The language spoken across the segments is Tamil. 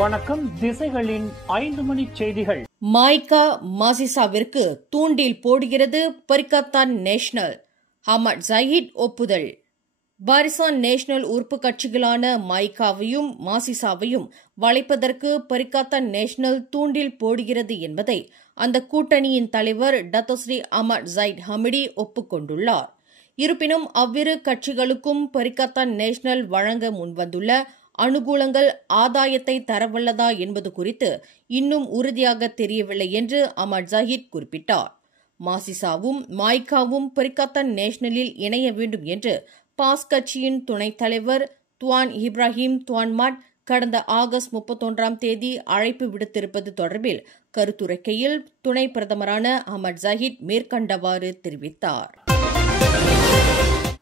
வணக்கம். திசைகளின் 5 மணி செய்திகள். மாய்கா மாசிசாவிற்கு தூண்டில் போடுகிறது பரிகத்தான் நேஷனல். அஹ்மத் ஜஹீத் ஒப்புதல். பாரிசான் நேஷனல் உறுப்பு கட்சிகளான மாய்காவையும் மாசிசாவையும் வளைப்பதற்கு பரிகத்தான் நேஷனல் தூண்டில் போடுகிறது என்பதை அந்த கூட்டணியின் தலைவர் டத்தோஸ்ரீ அஹ்மத் ஜஹீத் ஹமிடி ஒப்புக்கொண்டுள்ளார். இருப்பினும் அவ்விரு கட்சிகளுக்கும் பரிகத்தான் நேஷனல் வழங்க முன்வந்துள்ள அனுகூலங்கள் ஆதாயத்தை தரவல்லதா என்பது குறித்து இன்னும் உறுதியாக தெரியவில்லை என்று அஹ்மத் ஜஹீத் குறிப்பிட்டார். மாசிசாவும் மாய்காவும் பரிகத்தான் நேஷனலில் இணைய வேண்டும் என்று பாஸ் கட்சியின் துணைத் தலைவர் துவான் இப்ராஹிம் துவான்மாட் கடந்த ஆகஸ்ட் 31ஆம் தேதி அழைப்பு விடுத்திருப்பது தொடர்பில் கருத்துரைக்கையில் துணை பிரதமரான அஹ்மத் ஜஹீத் மேற்கண்டவாறு தெரிவித்தார்.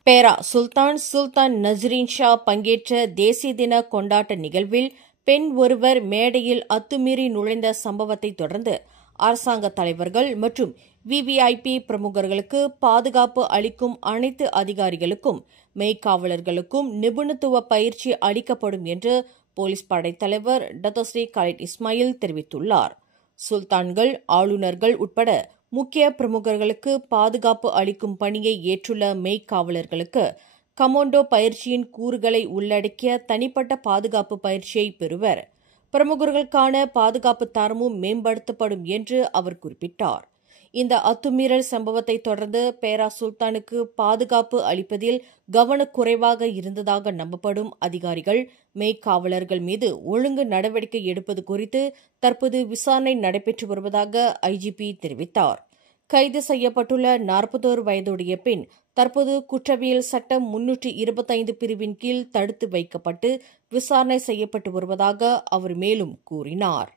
பேரா சுல்தான் நஸ்ரீன் ஷா பங்கேற்ற தேசிய தின கொண்டாட்ட நிகழ்வில் பெண் ஒருவர் மேடையில் அத்துமீறி நுழைந்த சம்பவத்தை தொடர்ந்து அரசாங்க தலைவர்கள் மற்றும் விவிஐபி பிரமுகர்களுக்கு பாதுகாப்பு அளிக்கும் அனைத்து அதிகாரிகளுக்கும் மெய்காவலர்களுக்கும் நிபுணத்துவ பயிற்சி அளிக்கப்படும் என்று போலீஸ் படைத்தலைவர் டத்தோஸ்ரீ கலீட் இஸ்மாயில் தெரிவித்துள்ளார். சுல்தான்கள், ஆளுநர்கள் உட்பட முக்கிய பிரமுகர்களுக்கு பாதுகாப்பு அளிக்கும் பணியை ஏற்றுள்ள மெய்காவலர்களுக்கு கமாண்டோ பயிற்சியின் கூறுகளை உள்ளடக்கிய தனிப்பட்ட பாதுகாப்பு பயிற்சியை பெறுவர். பிரமுகர்களுக்கான பாதுகாப்பு தரமும் மேம்படுத்தப்படும் என்று அவர் குறிப்பிட்டார். இந்த அத்துமீறல் சம்பவத்தை தொடர்ந்து பேரா சுல்தானுக்கு பாதுகாப்பு அளிப்பதில் கவனக்குறைவாக இருந்ததாக நம்பப்படும் அதிகாரிகள், மெய்காவலர்கள் மீது ஒழுங்கு நடவடிக்கை எடுப்பது குறித்து தற்போது விசாரணை நடைபெற்று வருவதாக ஐஜிபி தெரிவித்தார். கைது செய்யப்பட்டுள்ள 41 வயதுடைய பெண் தற்போது குற்றவியல் சட்டம் 325 பிரிவின் கீழ் தடுத்து வைக்கப்பட்டு விசாரணை செய்யப்பட்டு வருவதாக அவர் மேலும் கூறினார்.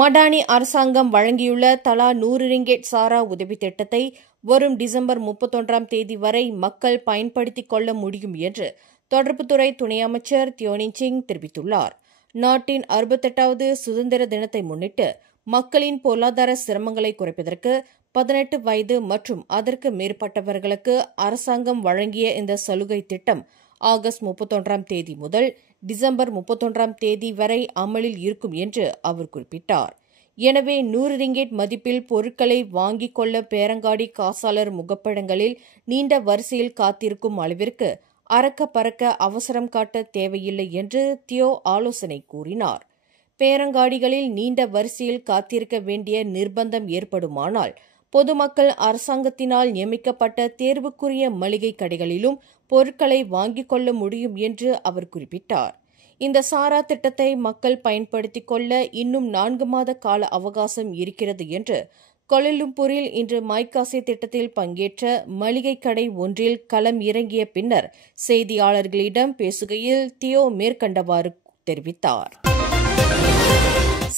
மடானி அரசாங்கம் வழங்கியுள்ள தலா 100 ரிங்கெட் சாரா உதவி திட்டத்தை வரும் டிசம்பர் 31ஆம் தேதி வரை மக்கள் பயன்படுத்திக் கொள்ள முடியும் என்று தொடர்புத்துறை துணை அமைச்சர் தியோனின் சிங் தெரிவித்துள்ளார். நாட்டின் 68வது சுதந்திர தினத்தை முன்னிட்டு மக்களின் பொருளாதார சிரமங்களை குறைப்பதற்கு 18 வயது மற்றும் அதற்கு மேற்பட்டவர்களுக்கு அரசாங்கம் வழங்கிய இந்த சலுகை திட்டம் ஆகஸ்ட் 31ஆம் தேதி முதல் டிசம்பர் 31ஆம் தேதி வரை அமலில் இருக்கும் என்று அவர் குறிப்பிட்டார். எனவே 100 ரிங்கெட் மதிப்பில் பொருட்களை வாங்கிக் கொள்ள பேரங்காடி காசாளர் முகப்படங்களில் நீண்ட வரிசையில் காத்திருக்கும் அளவிற்கு அறக்க பறக்க அவசரம் காட்ட தேவையில்லை என்று தியோ ஆலோசனை கூறினார். பேரங்காடிகளில் நீண்ட வரிசையில் காத்திருக்க வேண்டிய நிர்பந்தம் ஏற்படுமானால் பொதுமக்கள் அரசாங்கத்தினால் நியமிக்கப்பட்ட தேர்வுக்குரிய மளிகை கடைகளிலும் பொருட்களை வாங்கிக் கொள்ள முடியும் என்று அவர் குறிப்பிட்டார். இந்த சாரா திட்டத்தை மக்கள் பயன்படுத்திக் கொள்ள இன்னும் 4 மாத கால அவகாசம் இருக்கிறது என்று கோலாலம்பூரில் இன்று மைகாசே திட்டத்தில் பங்கேற்ற மளிகை கடை ஒன்றில் களம் இறங்கிய பின்னர் செய்தியாளர்களிடம் பேசுகையில் தியோ மேற்கண்டவாறு தெரிவித்தார்.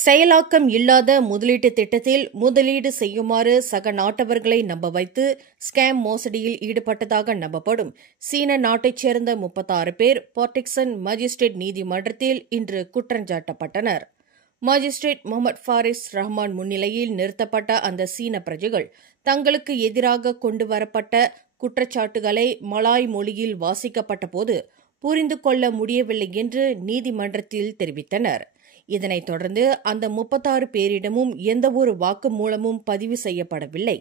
செயலாக்கம் இல்லாத முதலீட்டு திட்டத்தில் முதலீடு செய்யுமாறு சக நாட்டவர்களை நம்ப வைத்து ஸ்கேம் மோசடியில் ஈடுபட்டதாக நம்பப்படும் சீன நாட்டைச் சேர்ந்த 36 பேர் போர்டிக்சன் மஜிஸ்ட்ரேட் நீதிமன்றத்தில் இன்று குற்றஞ்சாட்டப்பட்டனர். மஜிஸ்ட்ரேட் முகமது ஃபாரிஸ் ரஹ்மான் முன்னிலையில் நிறுத்தப்பட்ட அந்த சீன பிரஜைகள் தங்களுக்கு எதிராக கொண்டுவரப்பட்ட குற்றச்சாட்டுகளை மலாய் மொழியில் வாசிக்கப்பட்டபோது புரிந்து கொள்ள முடியவில்லை என்று நீதிமன்றத்தில் தெரிவித்தனர். இதனைத் தொடர்ந்து அந்த 36 பேரிடமும் எந்தவொரு வாக்குமூலமும் பதிவு செய்யப்படவில்லை.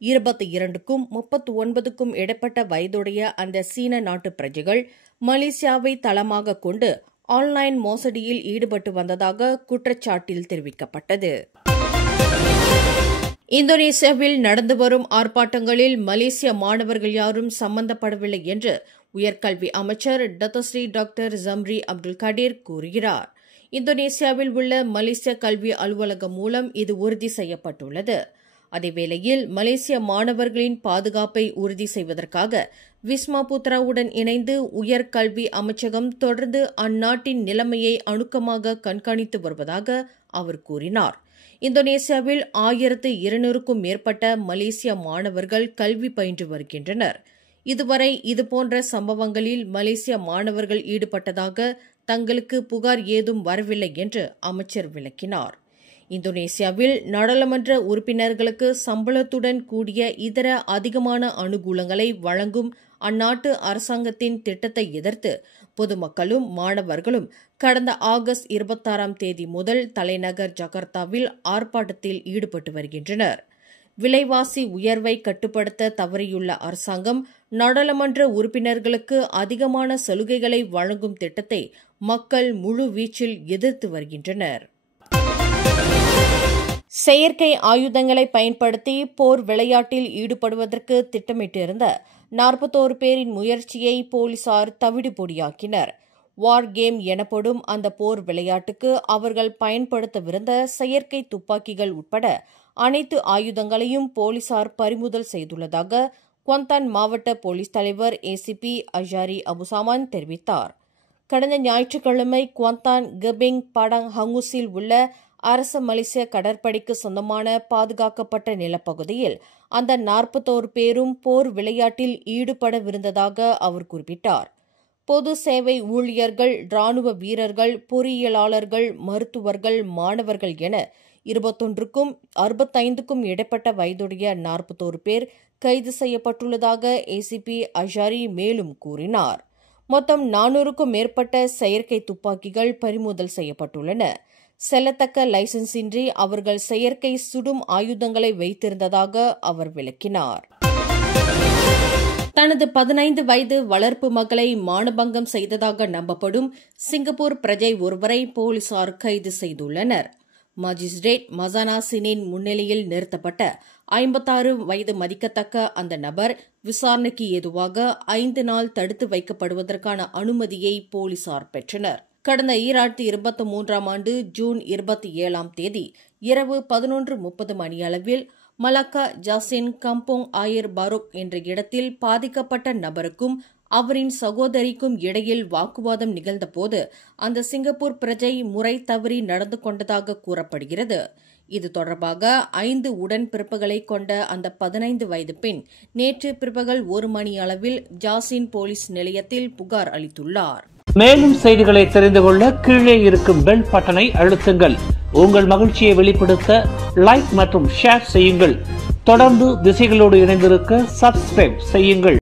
22க்கும் 39க்கும் இடைப்பட்ட வயதுடைய அந்த சீன நாட்டு பிரஜைகள் மலேசியாவை தளமாக கொண்டு ஆன்லைன் மோசடியில் ஈடுபட்டு வந்ததாக குற்றச்சாட்டில் தெரிவிக்கப்பட்டது. இந்தோனேசியாவில் நடந்து வரும் ஆர்ப்பாட்டங்களில் மலேசிய மாணவர்கள் யாரும் சம்பந்தப்படவில்லை என்று உயர்கல்வி அமைச்சர் Dato Sri doctor Zambry Abdul Kadir கூறுகிறார். இந்தோனேசியாவில் உள்ள மலேசிய கல்வி அலுவலகம் மூலம் இது உறுதி செய்யப்பட்டுள்ளது. அதேவேளையில் மலேசிய மாணவர்களின் பாதுகாப்பை உறுதி செய்வதற்காக விஸ்மா புத்ராவுடன் இணைந்து உயர்கல்வி அமைச்சகம் தொடர்ந்து அந்நாட்டின் நிலைமையை அணுக்கமாக கண்காணித்து வருவதாக அவர் கூறினார். இந்தோனேசியாவில் 1200க்கும் மேற்பட்ட மலேசிய மாணவர்கள் கல்வி பயின்று வருகின்றனர். இதுவரை இதுபோன்ற சம்பவங்களில் மலேசிய மாணவர்கள் ஈடுபட்டதாக தங்களுக்கு புகார் ஏதும் வரவில்லை என்று அமைச்சர் விளக்கினார். இந்தோனேசியாவில் நாடாளுமன்ற உறுப்பினர்களுக்கு சம்பளத்துடன் கூடிய இதர அதிகமான அனுகூலங்களை வழங்கும் அந்நாட்டு அரசாங்கத்தின் திட்டத்தை எதிர்த்து பொதுமக்களும் மாணவர்களும் கடந்த ஆகஸ்ட் 26ஆம் தேதி முதல் தலைநகர் ஜகார்த்தாவில் ஆர்ப்பாட்டத்தில் ஈடுபட்டு வருகின்றனர். விலைவாசி உயர்வை கட்டுப்படுத்த தவறியுள்ள அரசாங்கம் நாடாளுமன்ற உறுப்பினர்களுக்கு அதிகமான சலுகைகளை வழங்கும் திட்டத்தை மக்கள் முழு வீச்சில் எதிர்த்து வருகின்றனர். செயற்கை ஆயுதங்களை பயன்படுத்தி போர் விளையாட்டில் ஈடுபடுவதற்கு திட்டமிட்டிருந்த 41 பேரின் முயற்சியை போலீசார் தவிடுபொடியாக்கினர். வார் கேம் எனப்படும் அந்த போர் விளையாட்டுக்கு அவர்கள் பயன்படுத்தவிருந்த செயற்கை துப்பாக்கிகள் உட்பட அனைத்து ஆயுதங்களையும் போலீசார் பறிமுதல் செய்துள்ளதாக குவாந்தான் மாவட்ட போலீஸ் தலைவர் ஏசிபி அஜாரி அபுசாமான் தெரிவித்தார். கடந்த ஞாயிற்றுக்கிழமை குவாந்தான் கெபிங் படாங் ஹங்குஸில் உள்ள அரச மலேசிய கடற்படைக்கு சொந்தமான பாதுகாக்கப்பட்ட நிலப்பகுதியில் அந்த 41 பேரும் போர் விளையாட்டில் ஈடுபடவிருந்ததாக அவர் குறிப்பிட்டார். பொது சேவை ஊழியர்கள், ராணுவ வீரர்கள், பொறியியலாளர்கள், மருத்துவர்கள், மாணவர்கள் என 21க்கும் 65க்கும் இடைப்பட்ட வயதுடைய 41 பேர் கைது செய்யப்பட்டுள்ளதாக ஏசிபி அஜாரி மேலும் கூறினார். மொத்தம் 400க்கும் மேற்பட்ட செயற்கை துப்பாக்கிகள் பறிமுதல் செய்யப்பட்டுள்ளன. செல்லத்தக்க லைசன்ஸின்றி அவர்கள் செயற்கை சுடும் ஆயுதங்களை வைத்திருந்ததாக அவர் விளக்கினார். தனது 15 வயது வளர்ப்பு மகளை மானபங்கம் செய்ததாக நம்பப்படும் சிங்கப்பூர் பிரஜை ஒருவரை போலீசார் கைது செய்துள்ளனர். மாஜிஸ்ட்ரேட் மசானா சினின் முன்னிலையில் நிறுத்தப்பட்ட 56 வயது மதிக்கத்தக்க அந்த நபர் விசாரணைக்கு ஏதுவாக 5 நாள் தடுத்து வைக்கப்படுவதற்கான அனுமதியை போலீசார் பெற்றனர். கடந்த 2023ஆம் ஆண்டு ஜூன் 27ஆம் தேதி இரவு 11:30 மணியளவில் மலாக்கா ஜாசின் கம்போங் ஆயர் பாரோக் என்ற இடத்தில் பாதிக்கப்பட்ட நபருக்கும் அவரின் சகோதரிக்கும் இடையில் வாக்குவாதம் நிகழ்ந்தபோது அந்த சிங்கப்பூர் பிரஜை முறை தவறி நடந்து கொண்டதாக கூறப்படுகிறது. இது தொடர்பாக 5 உடன்பிறப்புகளை கொண்ட அந்த 15 வயது பெண் நேற்று பிற்பகல் 1 மணி அளவில் ஜாசின் போலீஸ் நிலையத்தில் புகார் அளித்துள்ளார். மேலும் செய்திகளை தெரிந்து கொள்ள கீழே இருக்கும் பெல் பட்டனை அழுத்துங்கள். உங்கள் மகிழ்ச்சியை வெளிப்படுத்த லைக் மற்றும் ஷேர் செய்யுங்கள். தொடர்ந்து திசைகளோடு இணைந்திருக்க சப்ஸ்கிரைப் செய்யுங்கள்.